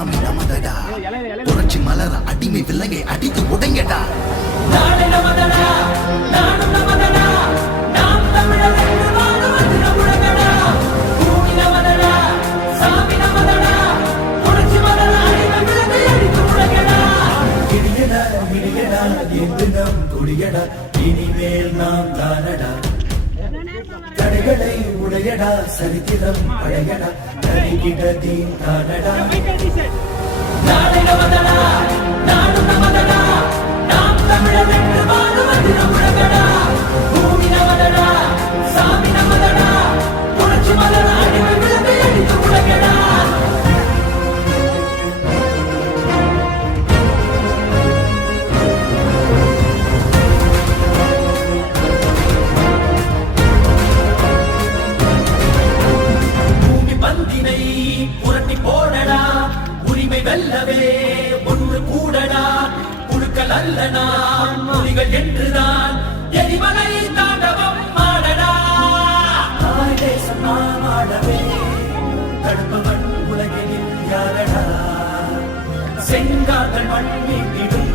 சாமி நமதடா புரட்சி மலர அடிமை விலங்கை அடித்து உடைங்கடா நாடு நமதடா நாடு நமதடா நாம் தமிழர் என்று வாழ்வது நம்முடையடா பூமி நமதடா சாமி நமதடா புரட்சி மலர அடிமை விலங்கை அடித்து உடைங்கடா இடியடா இடியடா என்று நம் கொடியடா இனிமேல் நாம் தானடா தடைகளை உடையடா சரித்திரம் பழையடா தடைகிட தீன் தானடா நாடு நமதடா நாடு நமதடா நாம் தமிழர் என்று வாழ்வது நம்முடையடா பூமி நமதடா சாமி நமதடா புரட்சி மலர அடிமை விலங்கை அடித்து உடைங்கடா பந்தினை புரட்டி போடடா உரிமை வெல்லவே ஒன்று கூடடா குழுக்கள் அல்லனா புலிகள் என்றுதான் எரிமலை தாண்டவம் ஆடடா தேசம் நாம் ஆடவே தடுப்பவன் உலகில் யாரடா செங்கார்கள் மண் மீட்டிடும்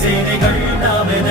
சேனைகள் நாமென